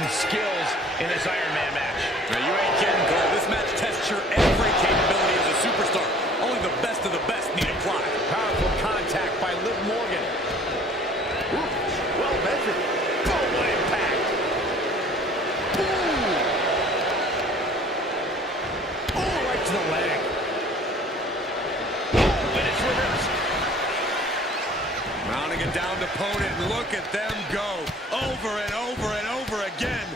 and skills in this Iron Man match. Now, you ain't kidding, Cole. This match tests your every capability as a superstar. Only the best of the best need apply. Powerful contact by Liv Morgan. Ooh, well measured. Boom, what impact. Ooh. Oh, right to the leg. And it's reversed. Mounting a downed opponent. Look at them go. Over and over and over again.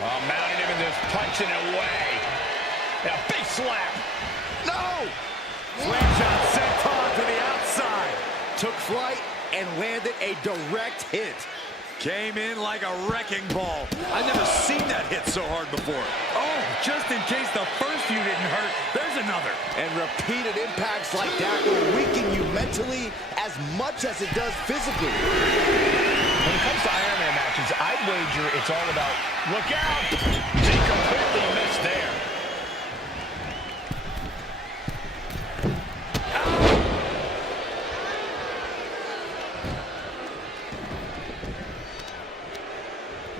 Oh, mounting him and just punching away. And a big slap. No! Slingshot sent on to the outside. Took flight and landed a direct hit. Came in like a wrecking ball. I've never seen that hit so hard before. Oh, just in case the first few didn't hurt, there's another. And repeated impacts like that will weaken you mentally as much as it does physically. When it comes to Iron Man matches, I'd wager it's all about look out. She completely missed there.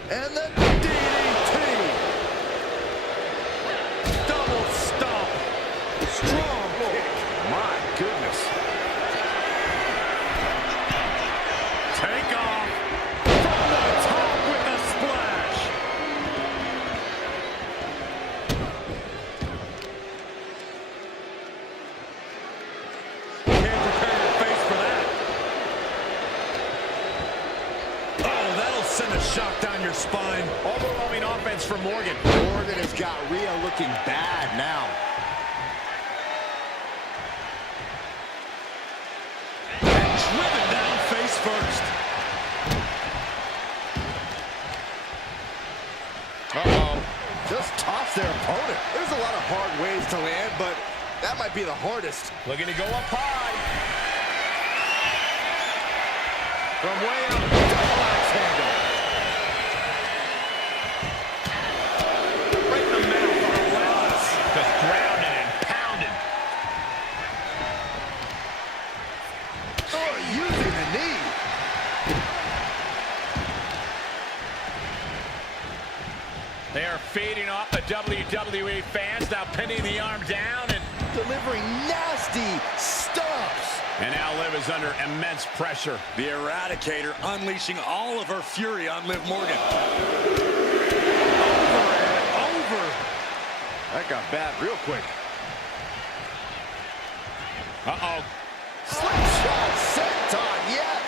And the DDT. Double stomp. Strong kick. My goodness. Take off from the top with a splash. Can't prepare your face for that. Oh, that'll send a shock down your spine. Overwhelming offense for Morgan. Morgan has got Rhea looking bad now. And driven down face first. Uh-oh. Just toss their opponent. There's a lot of hard ways to land, but that might be the hardest. Looking to go up high. From way up, double axe handle. Right in the middle. Relentless. Just grounded and pounded. Oh, using the knee. They are feeding off the WWE fans, now pinning the arm down and Delivering nasty stomps. And now Liv is under immense pressure. The Eradicator unleashing all of her fury on Liv Morgan. Over and over. That got bad real quick. Uh-oh. Slingshot senton, yes.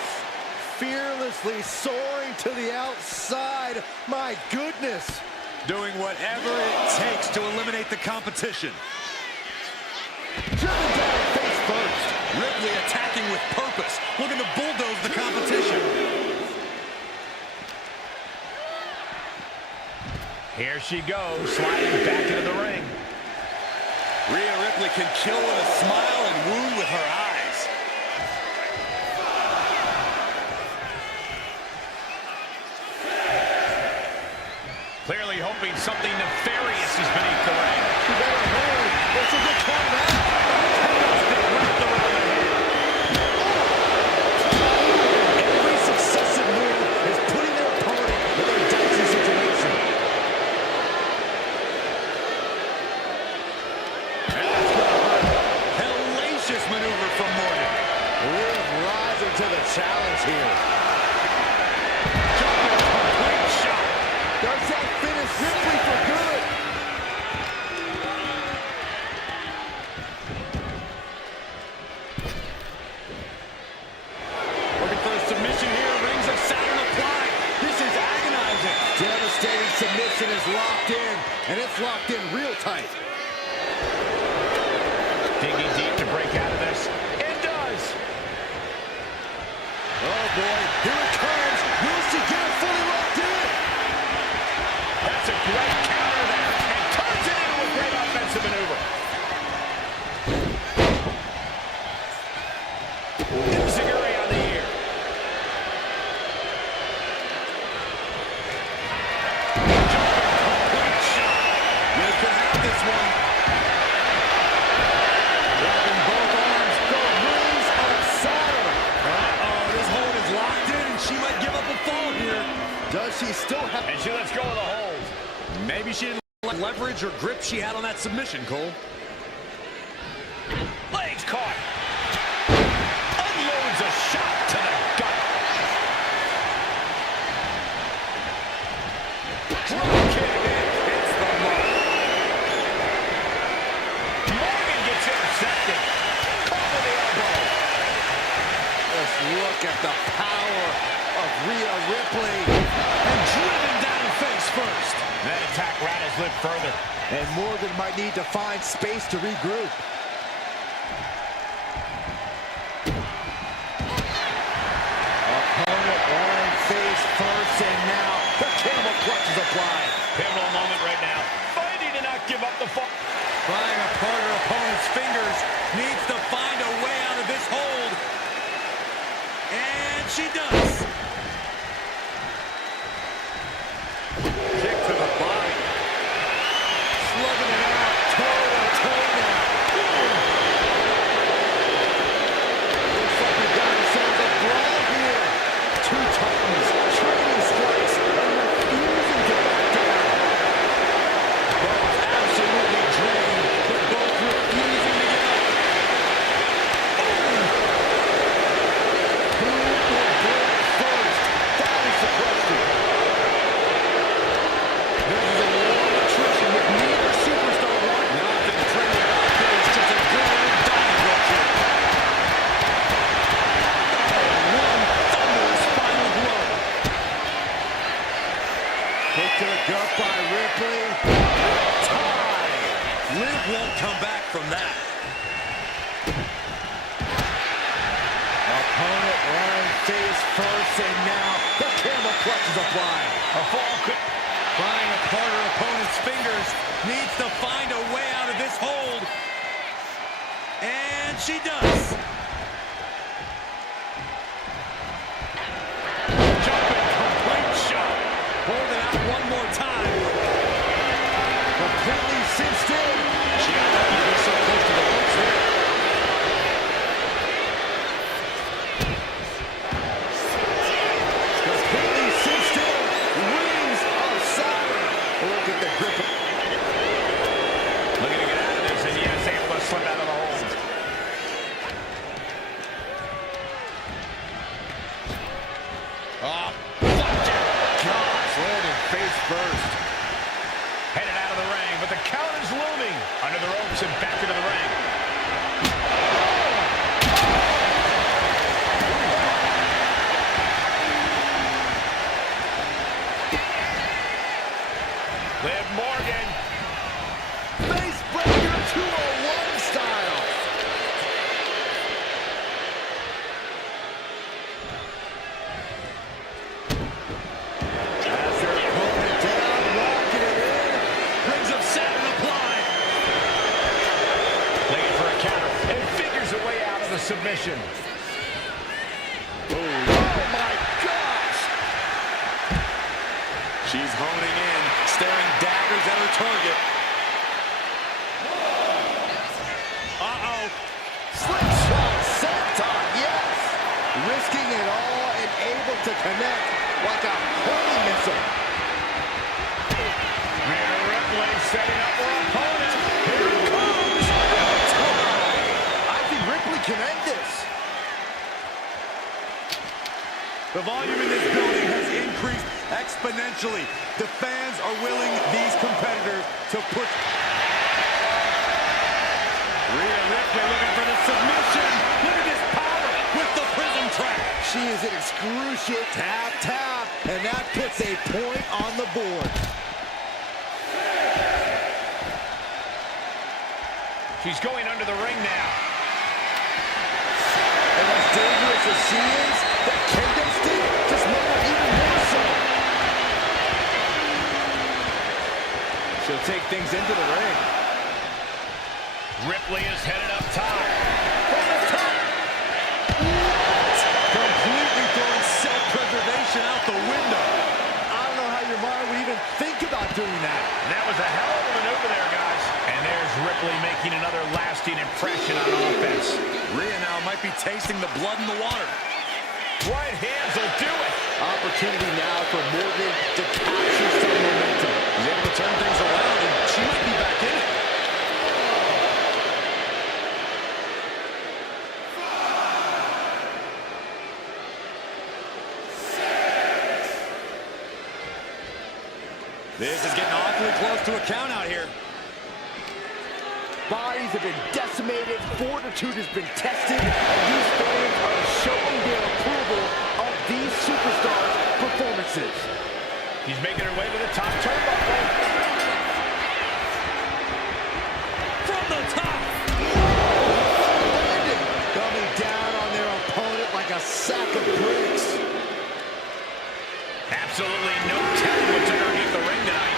Fearlessly soaring to the outside. My goodness. Doing whatever it takes to eliminate the competition. Driven down face first. Ripley attacking with purpose, looking to bulldoze the competition. Here she goes, sliding back into the ring. Rhea Ripley can kill with a smile and wound with her eyes. Clearly hoping something nefarious is beneath the ring. You better hurry. That's a good count out. Every successive move is putting their opponent in a dicey situation. Hellacious maneuver from Morgan. Liv rising to the challenge here. Jumping complete shot. Does that finish Ripley for good? Looking for a submission here. Rings of Saturn applied. This is agonizing. Devastating submission is locked in, and it's locked in real tight. Digging deep to break out of this. It does. Oh boy, here it comes. Will she get it fully locked in? That's a great counter there. And turns it into a great offensive maneuver. Ziguri on the ear. Jumping complete shot. Liv can have this one. Wrapping both arms, go rings of Saturn. Uh-oh, this hold is locked in, and she might give up a fall here. Does she still have... And she lets go of the hold. Maybe she didn't like leverage or grip she had on that submission, Cole. Legs caught. Unloads a shot to the gut. Drop kick. Hits the mark. Morgan gets intercepted. Caught with the elbow. Just look at the power of Rhea Ripley. And driven down face first. That attack rattles Liv further. And Morgan might need to find space to regroup. Opponent lying face first, and now the camel clutch is applied. Pivotal moment right now. Fighting to not give up the fight. Prying apart her opponent's fingers. Needs to find a way out of this hold. And she does. Kick to the body. Slugging it out, toe-to-toe now. Looks like we got ourselves a brawl here. Two titans, trading strikes, and refusing to back down. Both absolutely drained, but both refusing to give up. Who will break first? That is the question. This is a war of attrition with neither superstar wanting. Nothing pretty about this. Just a good old dynamite here. One thunderous final blow. Kick to the gut by Ripley. Tie. Liv won't come back from that. Opponent lying face first, and now the camel clutch is applied. A fall could... Prying apart her opponent's fingers. Needs to find a way out of this hold. And she does. Jumping complete shot. Hold it out one more time. Completely cinched in. She got lucky to be so close to the ropes there. Completely cinched in. Rings of Saturn. Look at the grip. Looking to get out of this, and yes, able to slip out of the hold. Oh, Gosh, landing face first. Headed out of the ring, but the count is looming. Under the ropes and back into the ring. Liv Morgan. Face breaker 201 style. As their opponent down, walking it in. rings of Saturn applied. Looking for a counter. And figures a way out of the submission. Oh my gosh. She's honing in, staring daggers at her target. Uh-oh. Slingshot senton, yes. Risking it all and able to connect like a homing missile. Rhea Ripley setting up her opponent. Here it comes. I think Ripley can end this. The volume in this building has increased exponentially. The fans are willing these competitors to push. Rhea Ripley looking for the submission. Look at this power with the prism trap. She is an excruciating tap, and that puts a point on the board. She's going under the ring now. And as dangerous as she is, the kingdom stick just made her even more so. She'll take things into the ring. Ripley is headed up top. From the top. Completely throwing self-preservation out the window. I don't know how your mind would even think about doing that. And that was a hell of a maneuver there, guys. And there's Ripley making another lasting impression on offense. Rhea now might be tasting the blood in the water. Right hands will do it. Opportunity now for Morgan to capture some momentum. He's able to turn things This is getting awfully close to a count out here. Bodies have been decimated, fortitude has been tested, and these fans are showing their approval of these superstars' performances. He's making her way to the top turnbuckle. From the top. Landing, coming down on their opponent like a sack of bricks. Absolutely no telling what's underneath the ring tonight.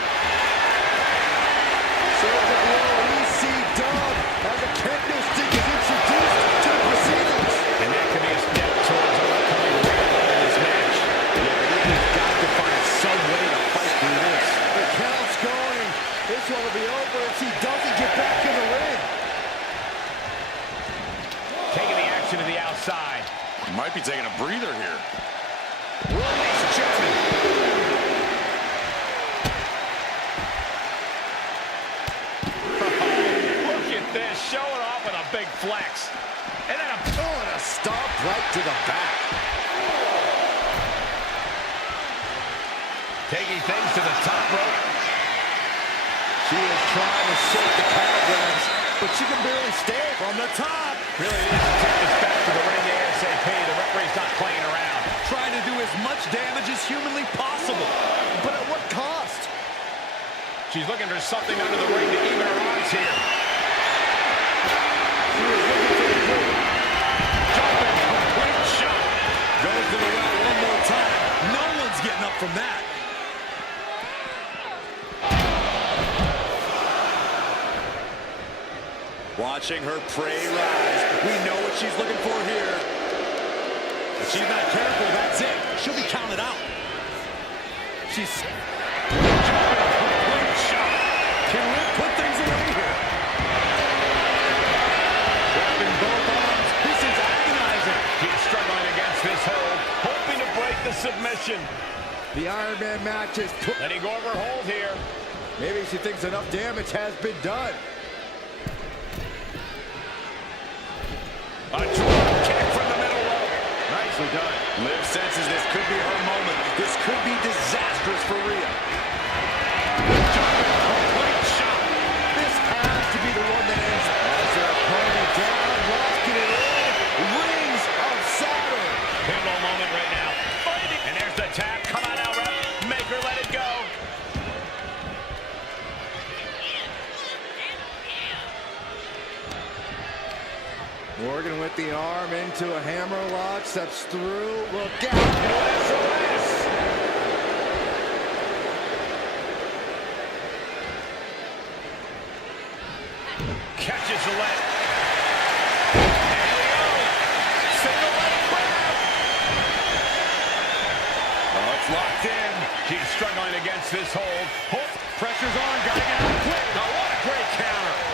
As a kendo stick is introduced to the proceedings. And that could be a step towards overcoming the reality of this match. Yeah, he's got to find some way to fight through this. The count's going. This one will be over if he doesn't get back in the ring. Taking the action to the outside. Might be taking a breather here. Ladies and gentlemen. This, showing off with a big flex. And then a stomp right to the back. Taking things to the top rope. She is trying to shake the cobwebs, but she can barely stand from the top. Really needs to take this back to the ring ASAP. The referee's not playing around. Trying to do as much damage as humanly possible. But at what cost? She's looking for something under the ring to even her odds here. Goes to the well one more time. No one's getting up from that. Watching her prey rise. We know what she's looking for here. If she's not careful, that's it. She'll be counted out. She's... Complete shot. Can Liv put things away here? Grabbing both arms. This is agonizing. She's struggling against this hold, hoping to break the submission. The Iron Man match is... Letting go of her hold here. Maybe she thinks enough damage has been done. A drop kick from the middle rope. Nicely done. Liv senses this could be her moment. This could be disastrous for Rhea. Complete shot. This has to be the one that ends. As their opponent down, locking it in. Rings of Saturn. Pivotal moment right now. Fighting. And there's the tap. Come on now, ref. Make her let it go. Morgan with the arm into a hammer lock, steps through, look out, SOS! Catches the leg. There we go. Single leg grab. Oh, it's locked in. She's struggling against this hold. Pressure's on, gotta get out quick. Oh, what a great counter.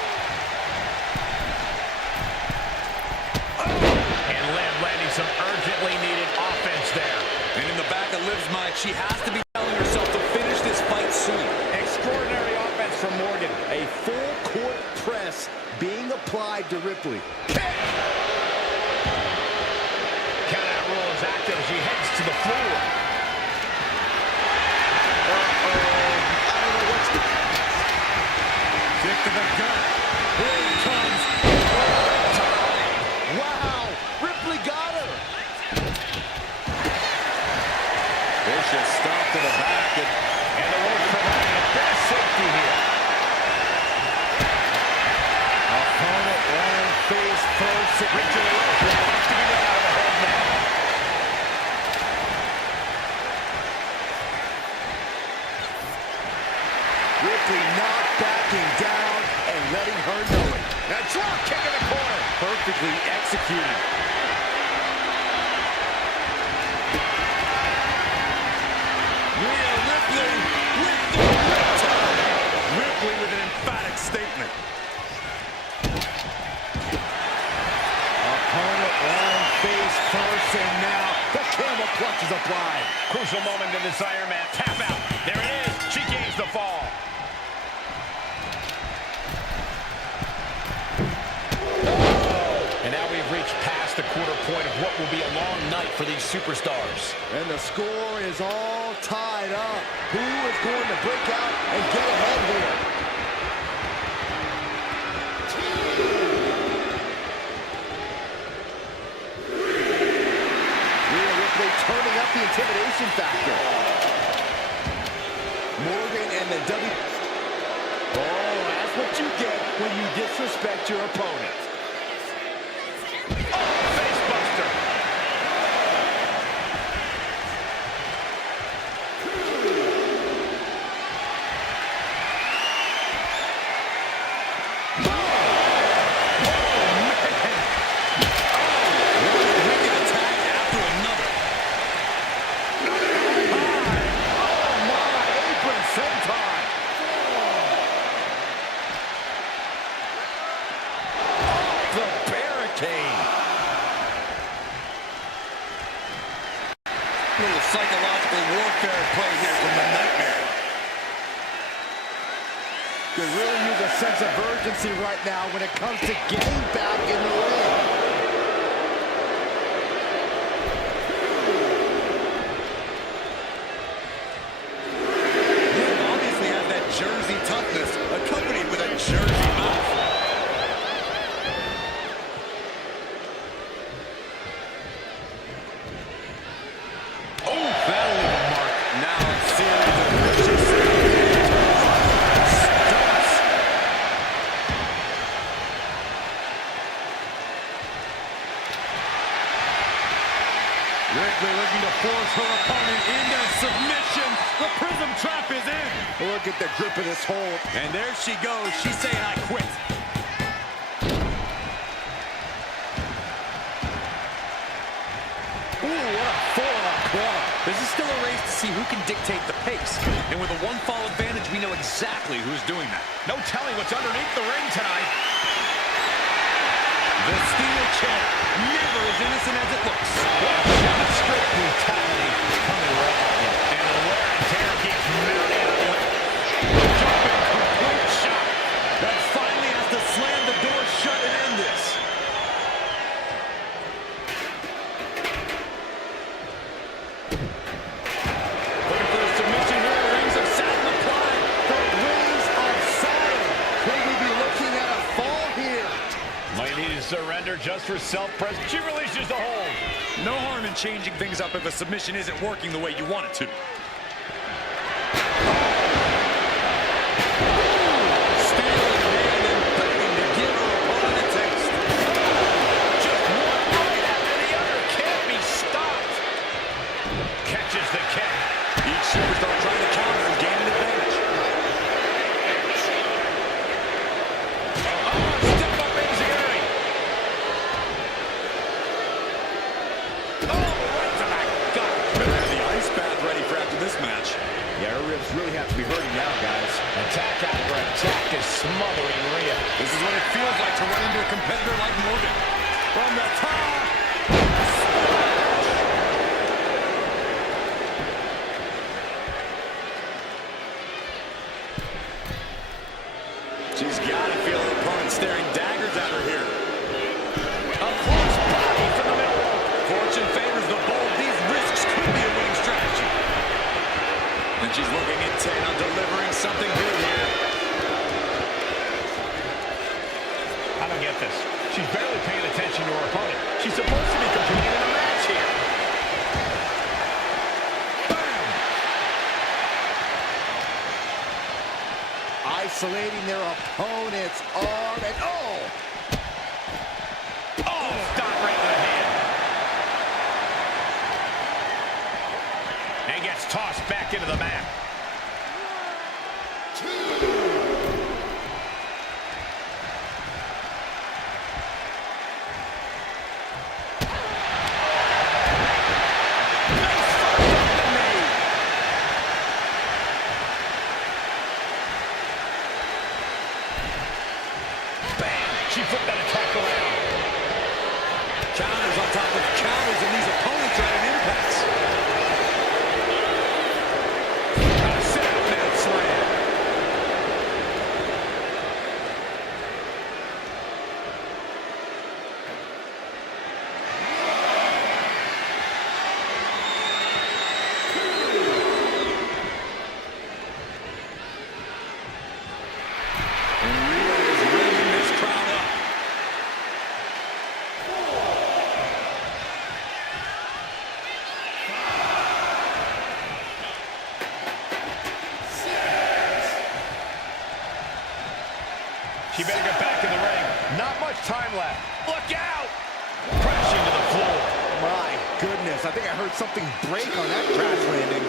Some urgently needed offense there. And in the back of Liv's mind, she has to be telling herself to finish this fight soon. Extraordinary offense from Morgan. A full court press being applied to Ripley. Kick! Count-out rule is active as she heads to the floor. I don't know what's... Kick to the gut. Here it comes. Wow! Ripley got her! Vicious stomp to the back. And the Wolves providing a bit of safety here. Opponent laying face first. Reaching the rope. Has to be let out of the hold now. Ripley not backing down and letting her know it. Now drop kick in the corner. Perfectly executed. Rhea Ripley with the riptide. Ripley with an emphatic statement. Opponent lying face first, and now the camel clutch is applied. Crucial moment to this Iron Man. Tap out. There it is. She gains the fall. And now we've reached past the quarter point of what will be a long night for these superstars. And the score is all tied up. Who is going to break out and get ahead here? Rhea Ripley turning up the intimidation factor. Morgan and the Oh, that's what you get when you disrespect your opponent. Little psychological warfare play here from the Nightmare. Could really use a sense of urgency right now when it comes to getting back in the ring. Liv obviously has that Jersey toughness, accompanied with a Jersey mouth. Ripley looking to force her opponent into submission. The prism trap is in. Look at the grip of this hold. And there she goes. She's saying, I quit. Ooh, what a full-on club. This is still a race to see who can dictate the pace. And with a one-fall advantage, we know exactly who's doing that. No telling what's underneath the ring tonight. The steel chair, never as innocent as it looks. Straight brutality coming right at you. And the wear and tear keeps mounting on you. Jumping complete shot. That finally has to slam the door shut and end this. Looking for the submission here. Rings of Saturn applied. The rings of Saturn. Could we be looking at a fall here? Might need to surrender just for self-press. She releases the hold. No harm in changing things up if a submission isn't working the way you want it to. Stealing hand and begging to give her opponent a taste. Just one right after the other. Can't be stopped. Catches the kick. Each superstar trying to counter and gain an advantage. Really have to be hurting now, guys. Attack after attack is smothering Rhea. This is what it feels like to run into a competitor like Morgan. From the top. She's got to feel her opponent staring daggers at her here. A close body from the middle. Fortune favors the bold. These risks could be a winning strategy. And she's looking intent on delivering something big here. I don't get this. She's barely paying attention to her opponent. She's supposed to be competing in a match here. Bam! Isolating their opponent's arm and oh! Oh, stop right in the hand. And gets tossed back into the mat. She flipped that attack around. Counters on top of counters, and these opponents are at an impasse. A sit-out mat slam. She better get back in the ring. Not much time left. Look out! Crashing to the floor. My goodness, I think I heard something break on that crash landing.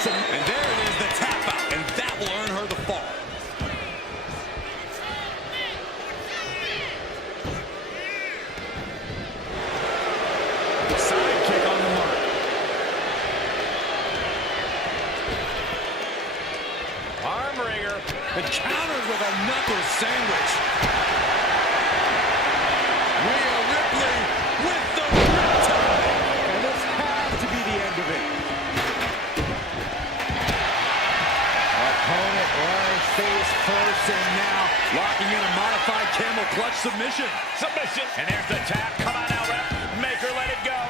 And there it is, the tap out, and that will earn her the fall. Side kick on the mark. Arm wringer. And countered with a knuckle sandwich. Rhea Ripley with the riptide. And this has to be the end of it. Opponent lying face first, and now Locking in a modified camel clutch submission. Submission. And there's the tap. Come on now, ref. Make her let it go.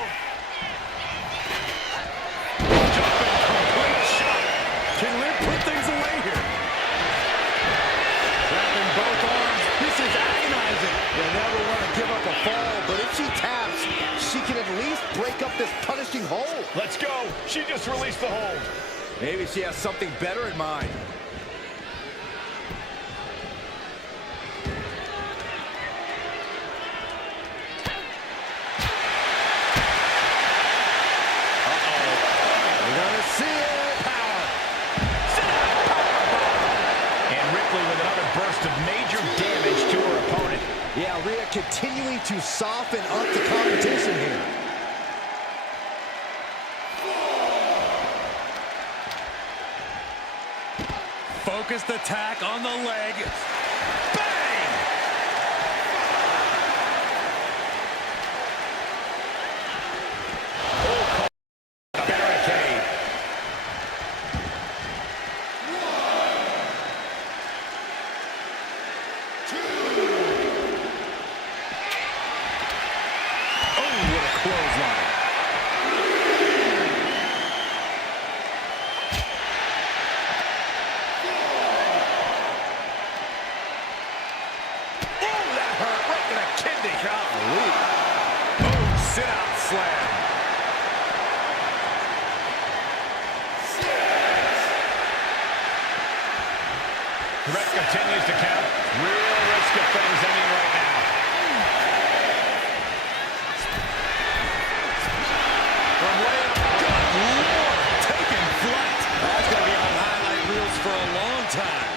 Jumping complete shot. Can Liv put things away here? wrapping both arms. This is agonizing. You'll never want to give up a fall, but if she taps, she can at least break up this punishing hold. Let's go. She just released the hold. Maybe she has something better in mind. Yeah, Rhea continuing to soften up the competition here. Focused attack on the leg. Bang! Oh, barricade. Ref continues to count. Real risk of things ending right now. From way up. Good Lord, taking flight. That's going to be on highlight reels for a long time.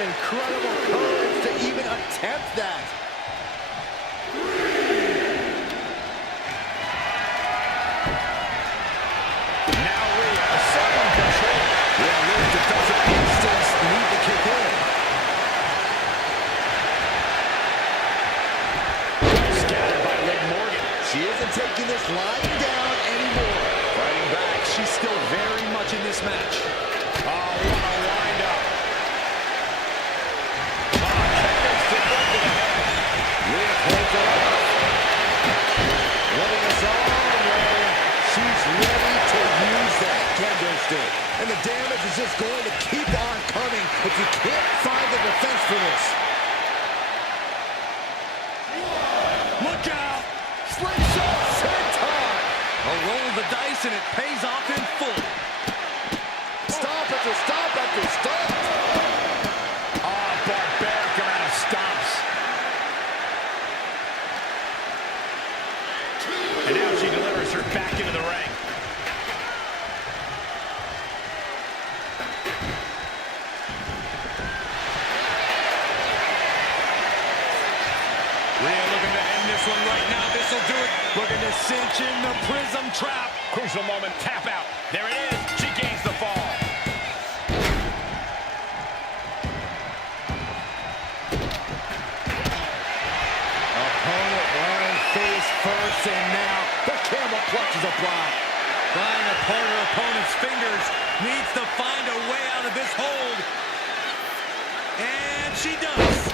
Incredible courage to even attempt that. Now Rhea, someone control. Yeah, Liv defensive instincts need to kick in. Scattered by Liv Morgan. She isn't taking this lying down anymore. Fighting back, she's still very much in this match. Oh, what a wind-up. Kicking stick right to the head. Rhea holds it up. Letting us all know she's ready to use that kendo stick. And the damage is just going to keep on coming if you can't find the defense for this. Look out! Slingshot senton! A roll of the dice and it pays off in full. Stop after stop after stop. Oh, barbaric amount of stomps. And now she delivers her back into the ring. Rhea looking to end this one right now. This will do it. Looking to cinch in the prism trap. Crucial moment. Tap out. There it is. She gains the fall. Opponent lying face first, and now the camel clutch is applied. Prying apart her opponent's fingers. Needs to find a way out of this hold. And she does.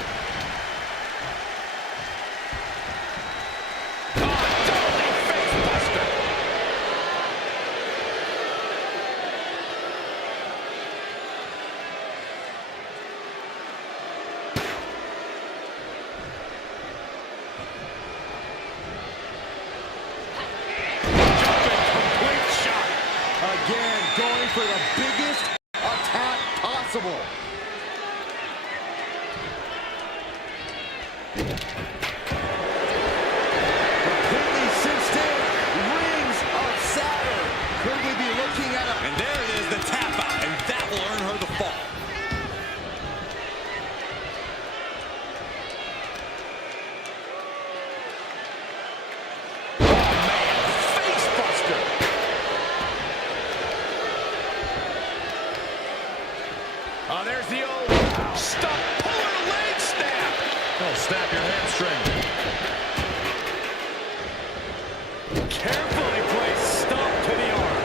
possible. Completely cinched in. Rings of Saturn. Could we be looking at a... And there it is, the tap out, and that will earn her the fall. Oh, there's the old stop, puller leg snap. Oh, snap your hamstring. Carefully placed stomp to the arm.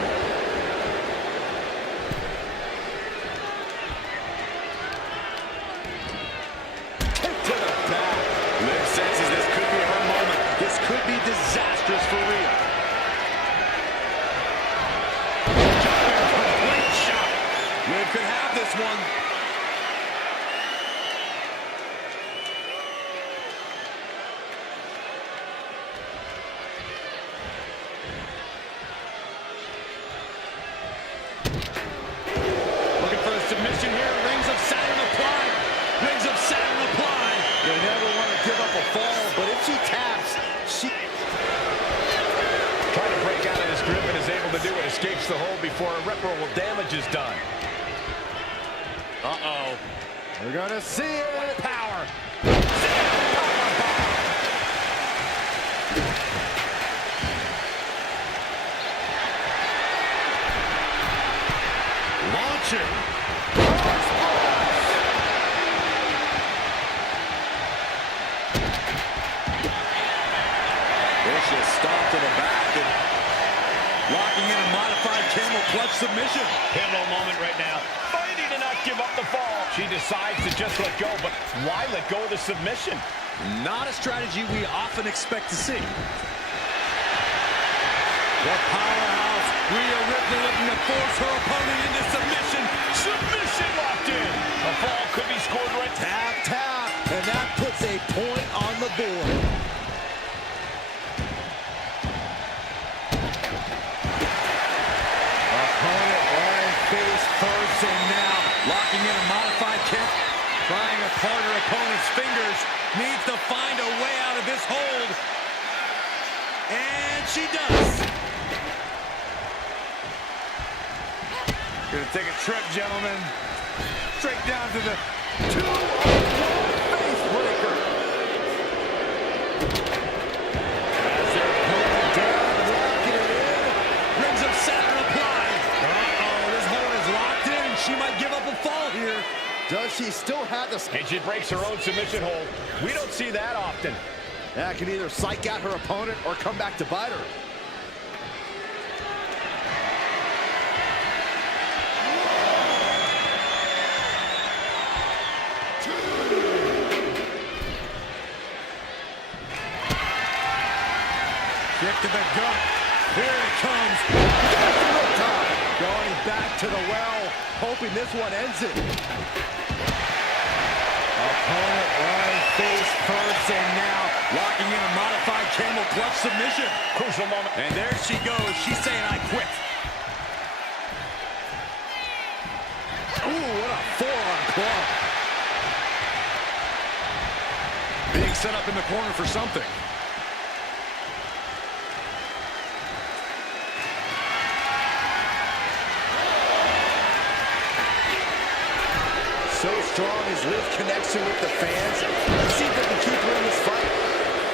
Kick to the back. Liv senses this could be her moment. This could be disastrous for Rhea. Complete shot. Liv could have this one. Looking for the submission here. Rings of Saturn applied. Rings of Saturn applied. You never want to give up a fall, but if she taps, she... Trying to break out of this grip and is able to do it. Escapes the hold before irreparable damage is done. Uh-oh. We're going to see it. Power. Launching. Vicious stomp to the back and locking in a modified camel clutch submission. Pivotal moment right now. Fighting to not give up the fall. She decides to just let go, but why let go of the submission? Not a strategy we often expect to see. The powerhouse, Rhea Ripley, looking to force her opponent into submission. Submission locked in. A fall could be scored right. Tap, tap, and that puts a point on the board. Opponent lying face first, and now Locking in a modified kick. Prying apart her opponent's fingers. Needs to find a way out of this hold. And she does. Gonna take a trip, gentlemen. Straight down to the 2-on-1 face breaker. as they're pulling down, locking it in. Rings of Saturn applied. Uh-oh, this hold is locked in. She might give up a fall here. Does she still have the... And she breaks her own submission hold. We don't see that often. That can either psych out her opponent or come back to bite her. Kick to the gut. Here it comes. Going back to the well, hoping this one ends it. Opponent lying face first, and now Locking in a modified camel clutch submission. Crucial moment. And there she goes. She's saying, I quit. ooh, what a forearm club. Being set up in the corner for something. So strong is Liv's connection with the fans. Let's see if they can keep her in this fight.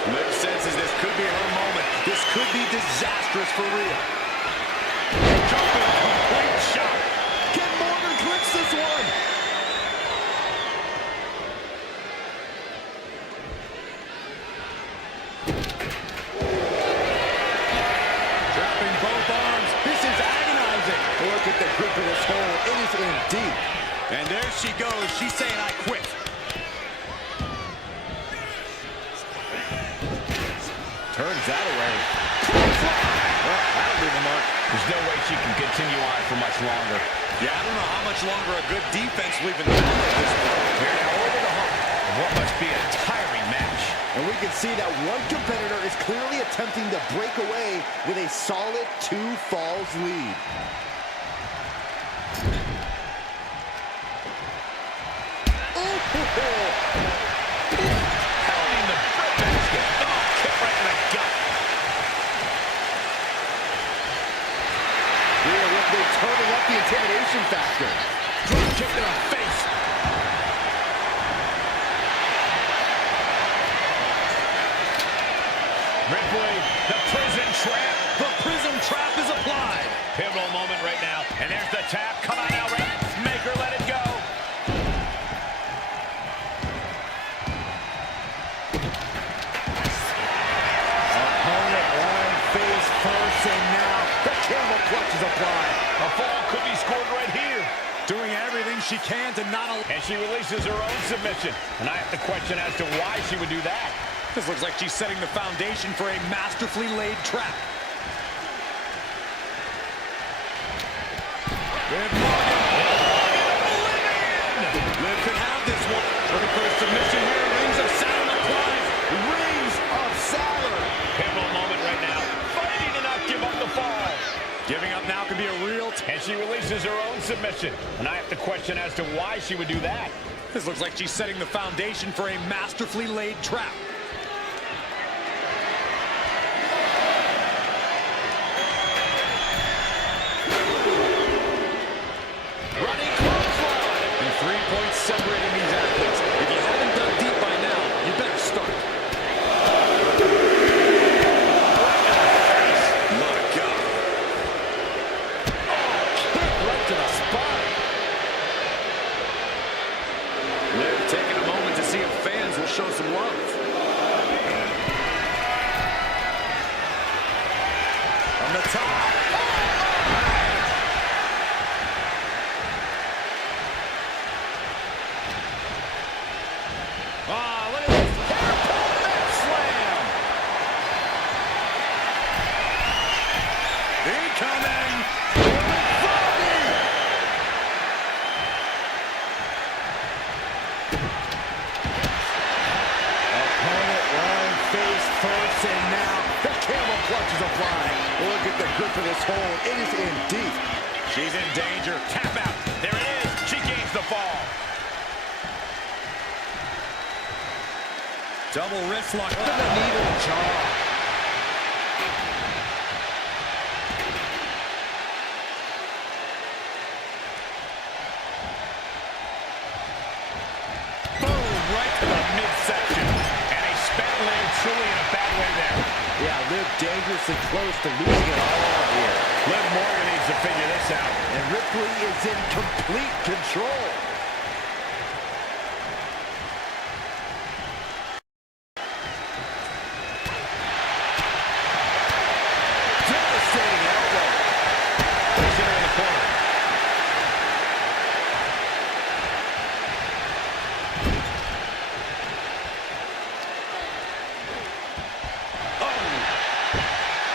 Liv senses this could be her moment. This could be disastrous for Rhea. Jumping complete shot. Ken Morgan clicks this one. Dropping both arms. This is agonizing. Look at the grip of this hole. It is in deep. And there she goes. She's saying, I quit. Turns that away. Well, that'll leave a mark. There's no way she can continue on for much longer. Yeah, I don't know how much longer a good defense will even matter at this point. We're now over the hump of what must be a tiring match. And we can see that one competitor is clearly attempting to break away with a solid 2 falls lead. Pounding the basket. Oh, kick right in the gut. Rhea Ripley turning up the intimidation factor. Drop kick to the face. Ripley, the prison trap. The prison trap is applied. Pivotal moment right now. And there's the tap. Come on now, Rhea. Make her let it go. Opponent lying face first, and now the camel clutch is applied. A fall could be scored right here. Doing everything she can to not allow. And she releases her own submission. And I have to question as to why she would do that. This looks like she's setting the foundation for a masterfully laid trap. Liv Morgan. Liv can have this one. Looking for a submission here. Rings of Saturn applies. Rings of Saturn. Pivotal moment right now. Fighting to not give up the fall. Giving up now could be a real. And she releases her own submission. And I have to question as to why she would do that. This looks like she's setting the foundation for a masterfully laid trap. Running clothesline. And 3 points separating these athletes. If you haven't dug deep by now, you better start. My God. Kick right to the spine. Liv taking a moment to see if fans will show some love. From the top. Ah, look at this. Hair slam. Incoming. Opponent lying face first, and now the camel clutch is applied. Look at the grip of this hold. It is in deep. She's in danger. Tap out. There it is. She gains the fall. Double wrist lock. Look at the needle jaw. Boom. Right to the midsection. And a spat leg truly in a bad way there. Yeah, Liv dangerously close to losing it all here. Liv Morgan needs to figure this out. And Ripley is in complete control. Devastating elbow. Placing her in the corner.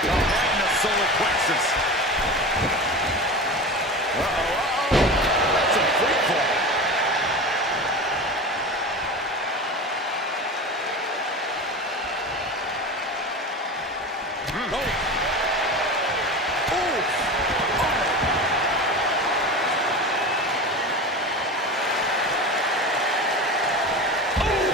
Right in the solar plexus. That's a free fall.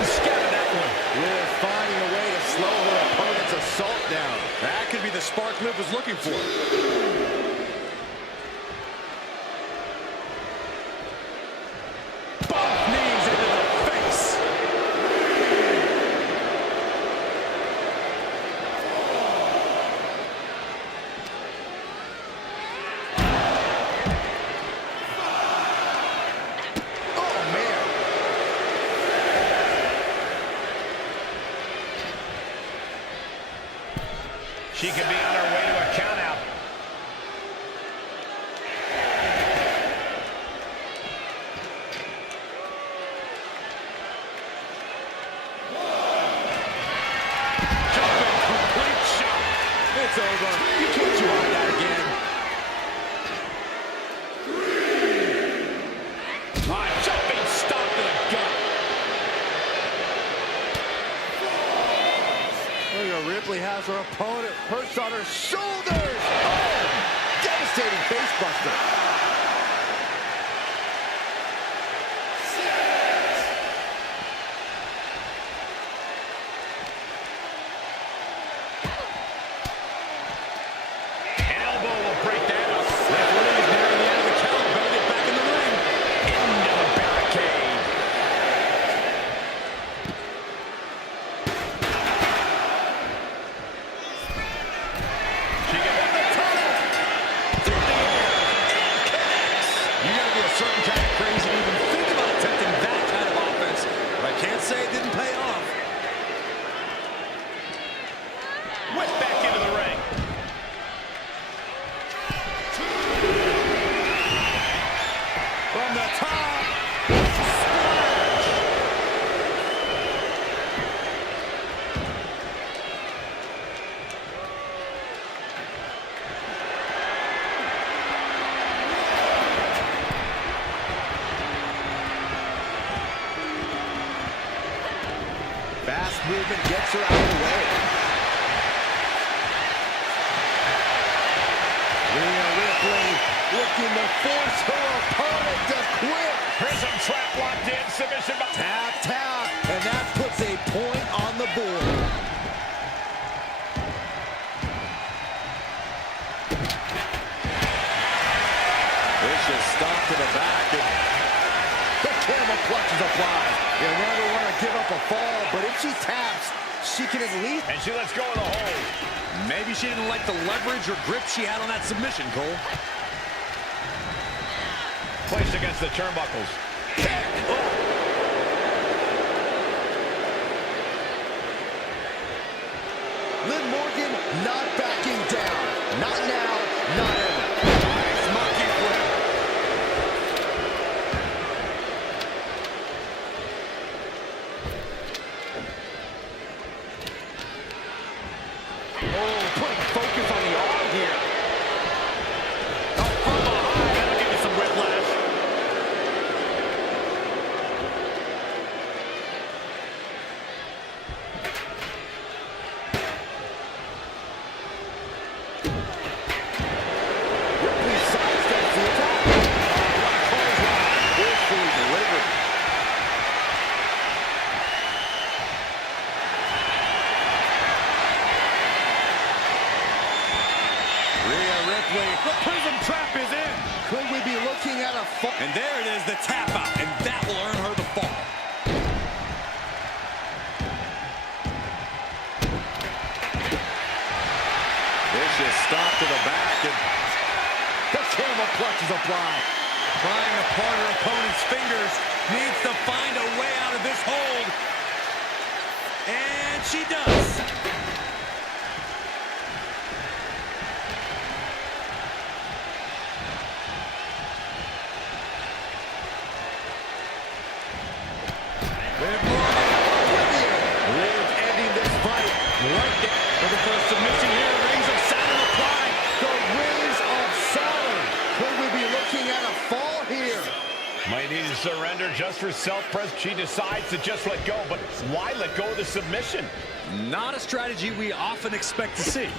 Scattered that one. Liv finding a way to slow her opponent's assault down. That could be the spark Liv was looking for. Both knees into the face. Oh, man. She could be on her way to a countout. Jumping complete shot. It's over. You can't try that again. Jumping stop to the gut. Rhea Ripley has her opponent perched on her shoulders. Oh, devastating facebuster. break that up. Referee's nearing the end of the count. Better get back in the ring. Into the barricade. She gets in the tunnel. Through the air. And connects. You gotta be a certain kind of crazy to even think about attempting that kind of offense. But I can't say it didn't pay off. Whip back into the ring. From the top. Splash. Fast movement gets her out of the way. Rhea Ripley looking to force her opponent to quit. Prism trap locked in. Submission by Tap, tap, and that puts a point on the board. Vicious stop to the back, and the camel clutch is applied. You never want to give up a fall, but if she taps, she can at least... And she lets go of the hold. Maybe she didn't like the leverage or grip she had on that submission, Cole. Placed against the turnbuckles. Liv Morgan not backing down. Not now, not ever. Nice monkey flip. Oh, putting focus on the arm here. Oh, from behind. That'll give you some whiplash. Ripley sidesteps the attack. Forcefully delivered. Rhea Ripley. The prism trap is in. Could we be looking at a fall? And there it is, the tap out. And that will earn her the fall. Vicious stop to the back, and the camel clutch is applied. Trying to part her opponent's fingers. Needs to find a way out of this hold. And she does. Liv Morgan. Liv ending this fight right there. Looking for a submission here. Rings of Saturn applied. The rings of Saturn. Could we be looking at a fall here? Might need to surrender just for self-press. She decides to just let go, but why let go of the submission? Not a strategy we often expect to see.